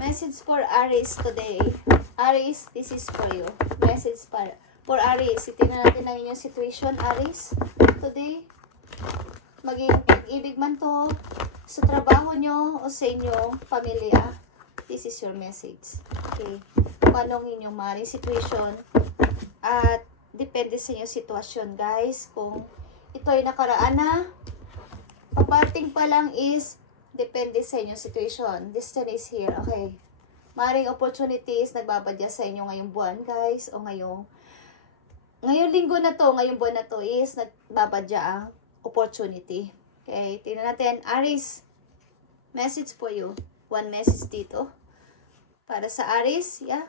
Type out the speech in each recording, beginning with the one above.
Message for Aries today. Aries, this is for you. Message for Aries. Itingnan natin ang inyong situation, Aries. Today, maging pag-ibig man to sa trabaho nyo o sa inyong pamilya. This is your message. Okay. Kung anong inyong maring situation. At depende sa inyong sitwasyon, guys. Kung ito ay nakaraan na, paparting pa lang is depende sa inyong situation. Destiny is here. Okay. Maring opportunities nagbabadya sa inyo ngayong buwan, guys. O ngayong linggo na to, ngayong buwan na to is nagbabadya ang opportunity. Okay. Tingnan natin. Aries, message for you. One message dito. Para sa Aries, yeah.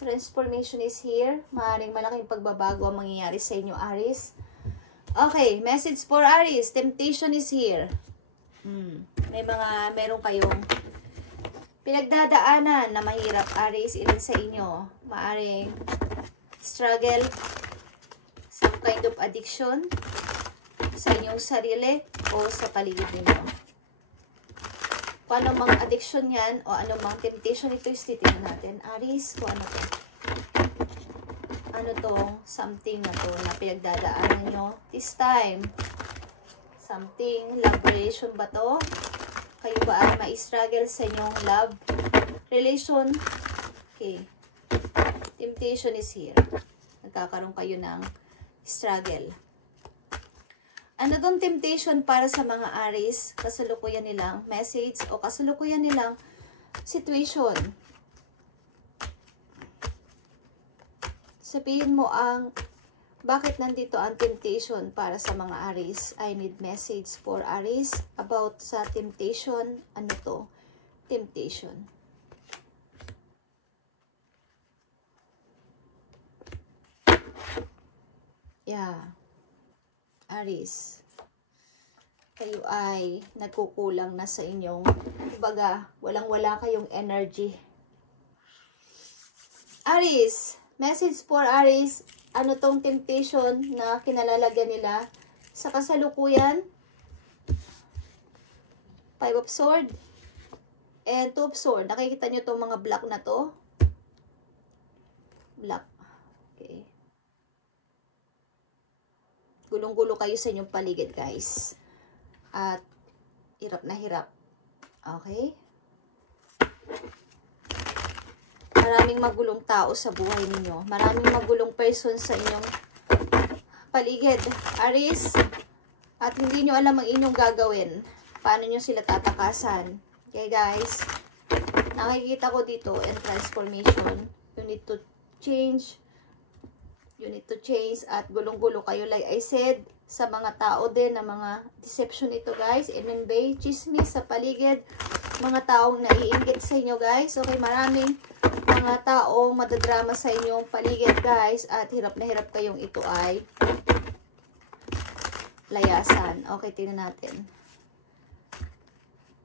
Transformation is here. Maring malaking pagbabago ang mangyayari sa inyo, Aries. Okay, message for Aries. Temptation is here. Meron kayong pinagdadaanan na mahirap, Aries, ilan sa inyo. Maaring struggle, some kind of addiction sa inyong sarili o sa paligid ninyo. Kung ano mang addiction yan o ano mang temptation, ito is titignan natin. Aries, kung ano to? Ano tong something na to na pinagdadaanan nyo this time? Something, love relation ba to? Kayo ba ay ma-struggle sa inyong love relation? Okay. Temptation is here. Nagkakaroon kayo ng struggle. Ano tong temptation para sa mga Aries? Kasalukuyan nilang message o kasalukuyan nilang situation. Sabihin mo ang bakit nandito ang temptation para sa mga Aries. I need message for Aries about sa temptation. Ano to? Temptation. Yeah. Aries, kayo ay nagkukulang na sa inyong, kumbaga, walang-wala kayong energy. Aries, message for Aries, ano tong temptation na kinalalagyan nila sa kasalukuyan? Five of Swords and Two of Swords. Nakikita nyo tong mga black na to? Black. Okay. Gulong-gulo kayo sa inyong paligid, guys. At hirap na hirap. Okay? Maraming magulong tao sa buhay ninyo. Maraming magulong person sa inyong paligid. Aries, at hindi nyo alam ang inyong gagawin. Paano nyo sila tatakasan. Okay, guys? Nakikita ko dito in transformation. You need to change. You need to change at gulong-gulo kayo. Like I said, sa mga tao din na mga deception ito, guys. Bay, chismis sa paligid. Mga taong naiinggit sa inyo, guys. Okay, maraming mga taong madadrama sa inyong paligid, guys. At hirap na hirap kayong ito ay layasan. Okay, tingnan natin.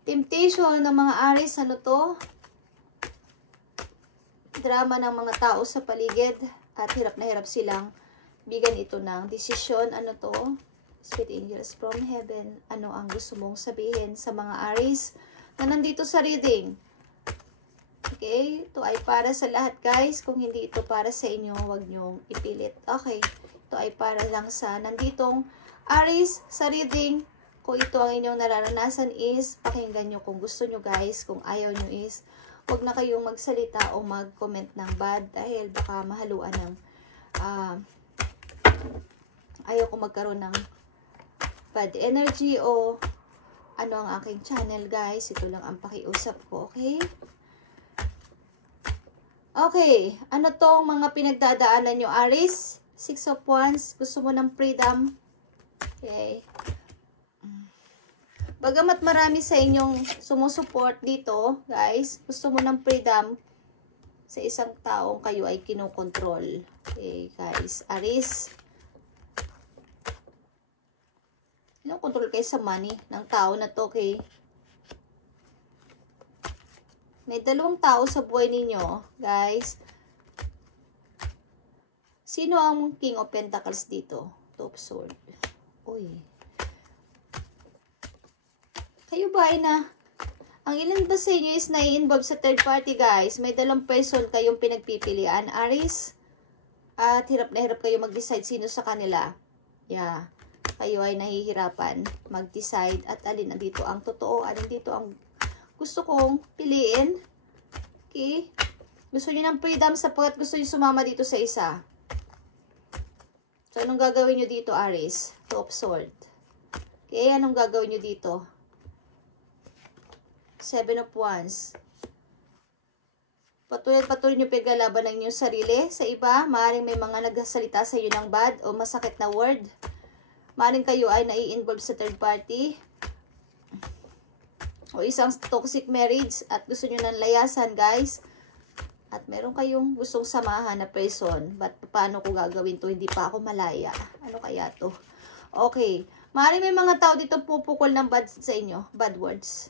Temptation ng mga Aries, ano to? Drama ng mga tao sa paligid. At hirap na hirap silang bigyan ito ng desisyon. Ano to? Sweet angels from heaven. Ano ang gusto mong sabihin sa mga Aries na nandito sa reading? Okay? Ito ay para sa lahat, guys. Kung hindi ito para sa inyo, huwag nyong ipilit. Okay? Ito ay para lang sa nanditong Aries sa reading. Kung ito ang inyong nararanasan is, pakinggan nyo kung gusto nyo, guys. Kung ayaw nyo is, huwag na kayong magsalita o mag-comment ng bad dahil baka mahaluan ng ayaw ko magkaroon ng bad energy o ano ang aking channel, guys. Ito lang ang pakiusap ko, okay? Okay, ano tong mga pinagdadaanan nyo, Aries? Six of Wands, gusto mo ng freedom? Okay. Bagamat marami sa inyong sumusuport dito, guys, gusto mo ng freedom sa isang taong kayo ay kinokontrol. Okay, guys. Aries, kinokontrol kayo sa money ng tao na to, okay? May dalawang tao sa buhay ninyo, guys. Sino ang King of Pentacles dito? Two of Swords. Uy. Kayo ba ay Ang ilan ba sa inyo is nai-involve sa third party, guys? May dalawang person kayong pinagpipilian, Aries. At hirap na hirap kayo mag-decide sino sa kanila. Yeah. Kayo ay nahihirapan mag-decide at alin na dito ang totoo, alin dito ang gusto kong piliin. Okay? Gusto niyo ng freedom sapagkat gusto niyo sumama dito sa isa. So, anong gagawin niyo dito, Aries? Two of Swords. Okay, anong gagawin niyo dito? Seven of Wands. Patuloy niyo pinaglalaban ng inyong sarili. Sa iba, maaaring may mga nagsasalita sa iyo ng bad o masakit na word. Maaaring kayo ay nai-involve sa third party. O isang toxic marriage at gusto niyo ng layasan, guys. At meron kayong gustong samahan na person. But paano ko gagawin to? Hindi pa ako malaya. Ano kaya to? Okay. Maaaring may mga tao dito pupukol ng bad sa inyo. Bad words.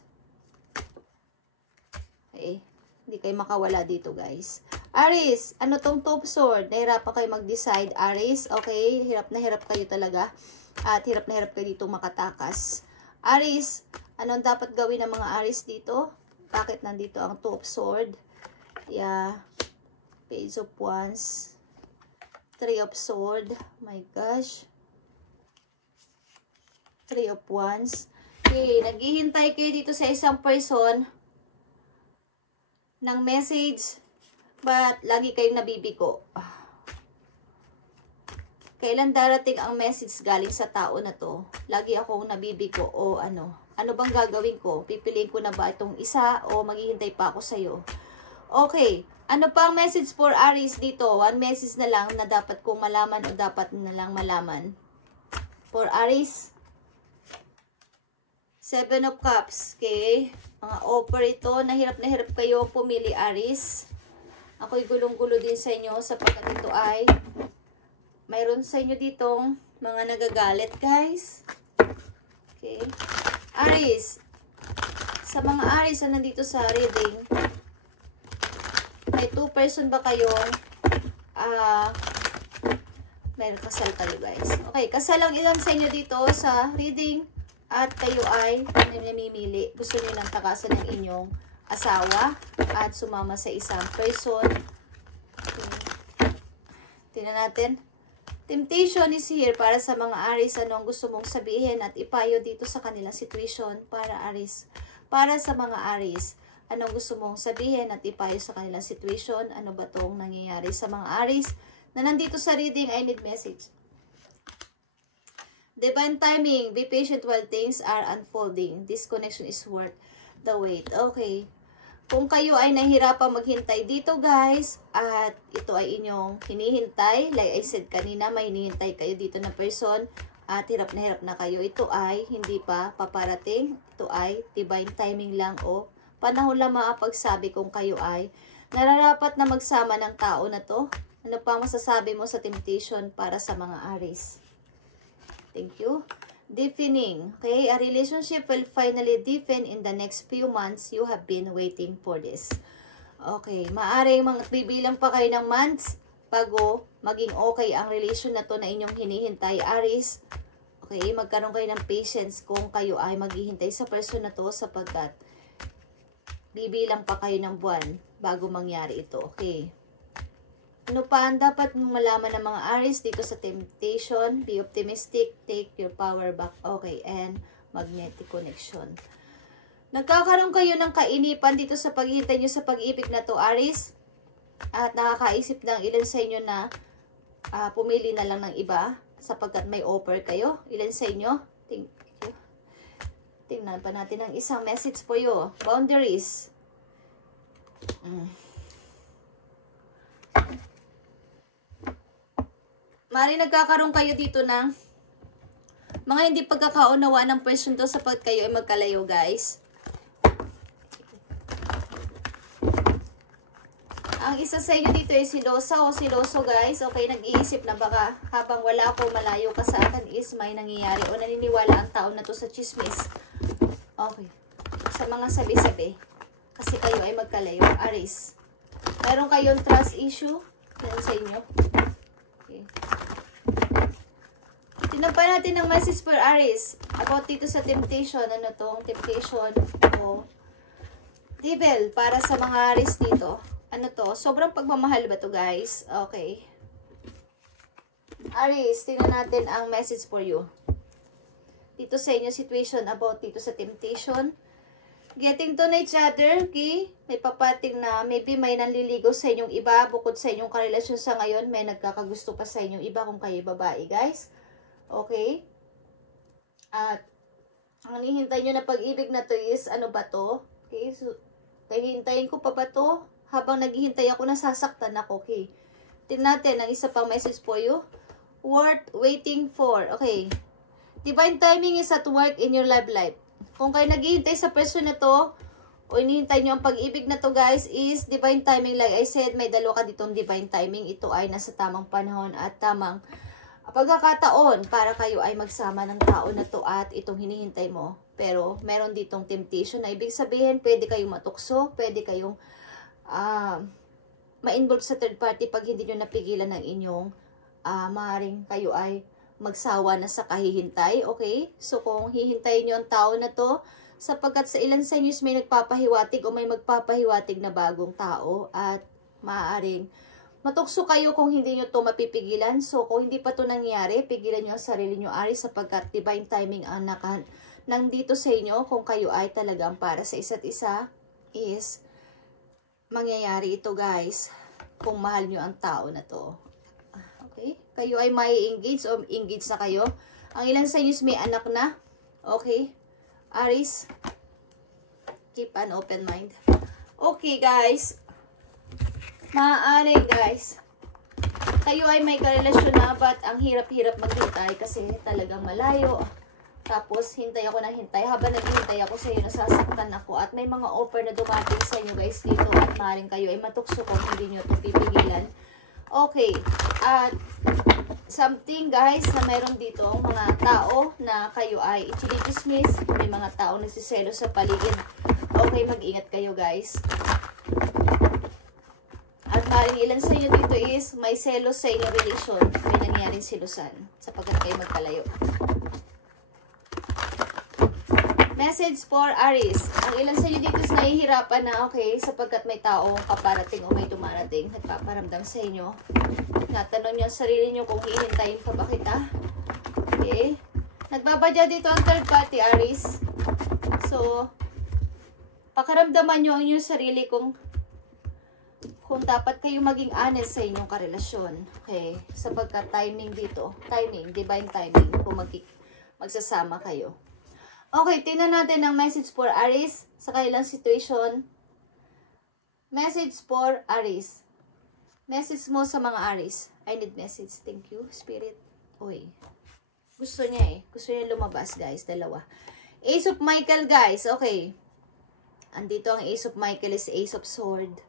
Okay. Hindi kayo makawala dito, guys. Aries, ano tong Two of Swords? Nahirapan kayo mag-decide, Aries. Okay, hirap na hirap kayo talaga. At hirap na hirap kayo dito makatakas. Aries, anong dapat gawin ng mga Aries dito? Bakit nandito ang Two of Swords? Yeah. Page of Wands. Three of Swords. My gosh. Three of Wands. Okay, naghihintay kayo dito sa isang person ng message, but lagi kayong nabibigo. Kailan darating ang message galing sa tao na to? Lagi akong nabibigo o ano? Ano bang gagawin ko? Pipiliin ko na ba itong isa o maghihintay pa ako sa'yo? Okay. Ano pa ang message for Aries dito? One message na lang na dapat kong malaman o dapat na lang malaman. For Aries, Seven of Cups. Okay. Mga offer ito. Na hirap kayo pumili, Aries. Ako'y gulong-gulo din sa inyo sapagkat ito ay mayroon sa inyo ditong mga nagagalit, guys. Okay. Aries. Sa mga Aries na nandito sa reading, may two person ba kayong may kasal kayo, guys. Okay. Kasal ang ilan sa inyo dito sa reading. At kayo ay namimili. Gusto niyo lang takasan ng inyong asawa at sumama sa isang person. Okay. Tingnan natin. Temptation is here para sa mga Aries. Ano ang gusto mong sabihin at ipayo dito sa kanilang situation para Aries. Para sa mga Aries. Ano ang gusto mong sabihin at ipayo sa kanilang situation. Ano ba itong nangyayari sa mga Aries na nandito sa reading? I need message. Divine timing. Be patient while things are unfolding. This connection is worth the wait. Okay. Kung kayo ay nahihirapang maghintay dito, guys, at ito ay inyong hinihintay, like I said kanina, may hinihintay kayo dito na person, at hirap na kayo, ito ay hindi pa paparating. Ito ay divine timing lang o panahon lang makapagsabi kung kayo ay nararapat na magsama ng tao na to. Ano pa masasabi mo sa temptation para sa mga Aries? Thank you. Deepening. Okay, a relationship will finally deepen in the next few months. You have been waiting for this. Okay, maaring bibilang pa kayo ng months bago maging okay ang relation na to na inyong hinihintay, Aries. Okay, magkaroon kayo ng patience kung kayo ay maghihintay sa person na to sapagkat bibilang pa kayo ng buwan bago mangyari ito. Okay. Ano pa ang dapat malaman ng mga Aries dito sa temptation? Be optimistic. Take your power back. Okay. And magnetic connection. Nagkakaroon kayo ng kainipan dito sa paghihintay nyo sa pag-ibig na to, Aries. At nakakaisip ng ilan sa inyo na pumili na lang ng iba sapagkat may offer kayo. Ilan sa inyo? Thank you. Tingnan pa natin ang isang message po yun. Boundaries. Mari nagkakaroon kayo dito ng mga hindi pagkakaunawaan ng person to sapagkat kayo ay magkalayo, guys. Ang isa sa inyo dito ay silosa o siloso, guys. Okay, nag-iisip na baka habang wala ako, malayo ka sa akin is may nangyayari o naniniwala ang tao na to sa chismis. Okay. Sa mga sabi-sabi. Kasi kayo ay magkalayo, Aries. Meron kayong trust issue? Yan sa inyo. Okay. Tingnan pa natin ang message for Aries about dito sa temptation. Ano tong temptation o Devil, para sa mga Aries dito. Ano to? Sobrang pagmamahal ba to, guys? Okay. Aries, tingnan natin ang message for you. Dito sa inyo situation about dito sa temptation. Getting to know each other, okay? May papating na maybe may nanliligaw sa inyong iba. Bukod sa inyong karelasyon sa ngayon, may nagkakagusto pa sa inyong iba kung kayo babae, guys. Okay? At ang hinihintay nyo na pag-ibig na to is, ano ba to? Okay, so hintayin ko pa ba to? Habang naghihintay ako, nasasaktan ako. Okay. Tingnan natin ang isa pang message for you. Worth waiting for. Okay. Divine timing is at work in your love life. Kung kayo naghihintay sa person na to, o inihintay nyo ang pag-ibig na to, guys, is divine timing. Like I said, may dalawa ka ditong divine timing. Ito ay nasa tamang panahon at tamang pagkakataon para kayo ay magsama ng tao na to at itong hinihintay mo. Pero meron ditong temptation na ibig sabihin, pwede kayong matukso, pwede kayong ma-involve sa third party pag hindi nyo napigilan ng inyong maaaring kayo ay magsawa na sa kahihintay. Okay? So kung hihintayin nyo ang tao na to, sapagkat sa ilan sa inyo may nagpapahiwatig o may magpapahiwatig na bagong tao at maaaring matukso kayo kung hindi nyo to mapipigilan. So kung hindi pa to nangyari, pigilan nyo ang sarili nyo, Aries, sapagkat divine timing ang nandito sa inyo. Kung kayo ay talagang para sa isa't isa, is mangyayari ito, guys, kung mahal nyo ang tao na to. Okay? Kayo ay may engage o engage na kayo. Ang ilan sa inyo may anak na. Okay? Aries, keep an open mind. Okay, guys. Maaari, guys, kayo ay may karelasyon na, but ang hirap-hirap maghintay kasi talagang malayo. Tapos, hintay ako na hintay. Habang naghihintay ako sa iyo, nasasaktan ako. At may mga offer na dumating sa inyo, guys, dito. At maaaring kayo ay matukso kung hindi nyo ito pipigilan. Okay. At something, guys, na mayroon dito, mga tao na kayo ay i-dismiss. May mga tao nagsiselo sa paligid. Okay, mag-ingat kayo, guys. At maaaring ilan sa inyo dito is may selos sa inyong relation. May nangyaring selosan sapagkat kayo magkalayo. Message for Aries. Ang ilan sa inyo dito is nahihirapan na, okay, sapagkat may tao kaparating o may dumarating, nagpaparamdam sa inyo. Natanong nyo ang sarili nyo kung hihintayin pa ba kita. Okay. Nagbabadya dito ang third party, Aries. So, pakaramdaman nyo ang inyong sarili kung dapat kayo maging honest sa inyong karelasyon. Okay. Sapagkat timing dito. Timing, divine timing. Kung magsasama kayo. Okay, tingnan natin ang message for Aries sa kanilang situation. Message for Aries. Message mo sa mga Aries. I need message. Thank you, Spirit. Uy. Gusto niya eh. Gusto niya lumabas, guys. Dalawa. Ace of Michael, guys. Okay. Andito ang Ace of Michael is Ace of Sword.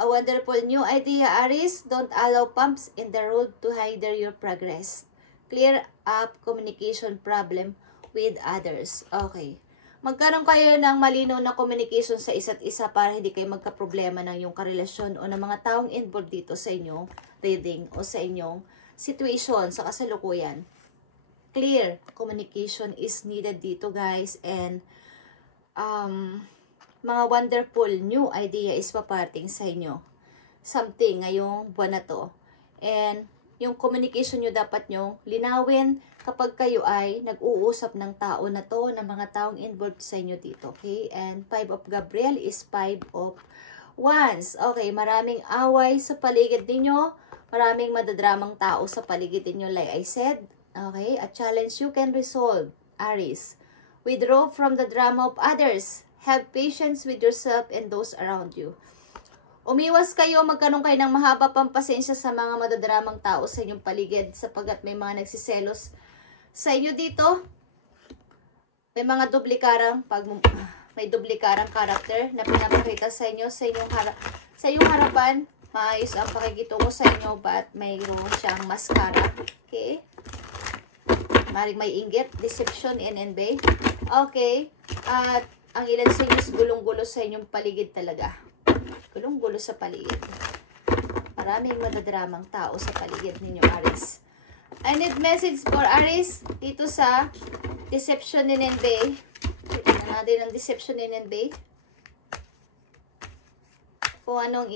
A wonderful new idea, Aries. Don't allow bumps in the road to hinder your progress. Clear up communication problem with others. Okay. Magkaroon kayo ng malinaw na communication sa isa't isa para hindi kayo magka-problema ng iyong karelasyon o ng mga taong involved dito sa inyong reading o sa inyong situation sa kasalukuyan. Clear communication is needed dito, guys. And mga wonderful new idea is paparating sa inyo. Something ngayong buwan na to. And yung communication nyo dapat nyo linawin kapag kayo ay nag-uusap ng tao na to, ng mga taong involved sa inyo dito. Okay? And 5 of Gabriel is 5 of Wands. Okay, maraming away sa paligid ninyo. Maraming madadramang tao sa paligid ninyo, like I said. Okay? A challenge you can resolve, Aries. Withdraw from the drama of others. Have patience with yourself and those around you. Umiwas kayo, magkaroon kayo ng mahaba pang pasensya sa mga madadramang tao sa inyong paligid sapagkat may mga nagsiselos sa inyo dito. May mga duplikarang, may duplikarang karakter na pinapakita sa inyo sa inyong harapan. Maayos ang pakikitungo sa inyo, but mayroon siyang maskara. Okay? Maring may inggit, deception, and envy. Okay? At ang ilan sa inyo is gulong-gulo sa inyong paligid talaga. Gulong-gulo sa paligid. Maraming madadramang tao sa paligid ninyo, Aries. I need message for Aries dito sa deception and envy. Tignan natin ang deception and envy. kung anong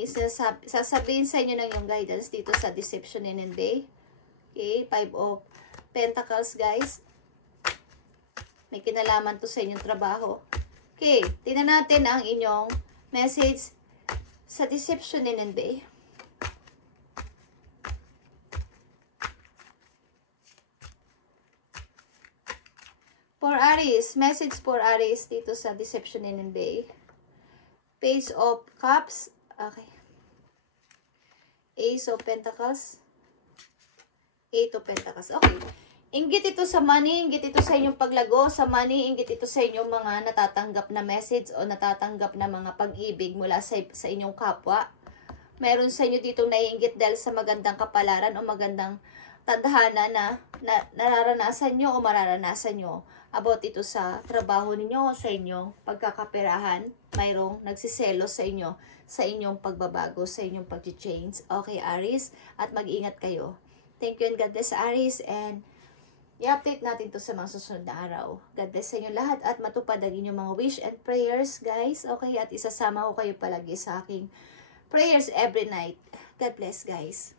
sasabihin sa inyo ng yung guidance dito sa Deception in Bay. Okay, 5 of Pentacles, guys. May kinalaman to sa inyong trabaho. Okay, tingnan natin ang inyong message sa Deception in Bay. For Aries, message for Aries dito sa Deception in Bay. Page of Cups. Okay. Ace of Pentacles. Eight of Pentacles. Okay. Inggit ito sa money, inggit ito sa inyong paglago sa money, inggit ito sa inyong mga natatanggap na message o natatanggap na mga pag-ibig mula sa inyong kapwa. Meron sa inyo dito naiinggit dahil sa magandang kapalaran o magandang tadhana na nararanasan nyo o mararanasan nyo about ito sa trabaho ninyo o sa inyong pagkakaperahan. Mayroong nagsiselos sa inyo sa inyong pagbabago, sa inyong pag-change. Okay, Aries, at mag-ingat kayo. Thank you and God bless, Aries, and i-update natin to sa mga susunod na araw. God bless sa inyo lahat at matupad ang inyong mga wish and prayers, guys. Okay, at isasama ko kayo palagi sa aking prayers every night. God bless, guys.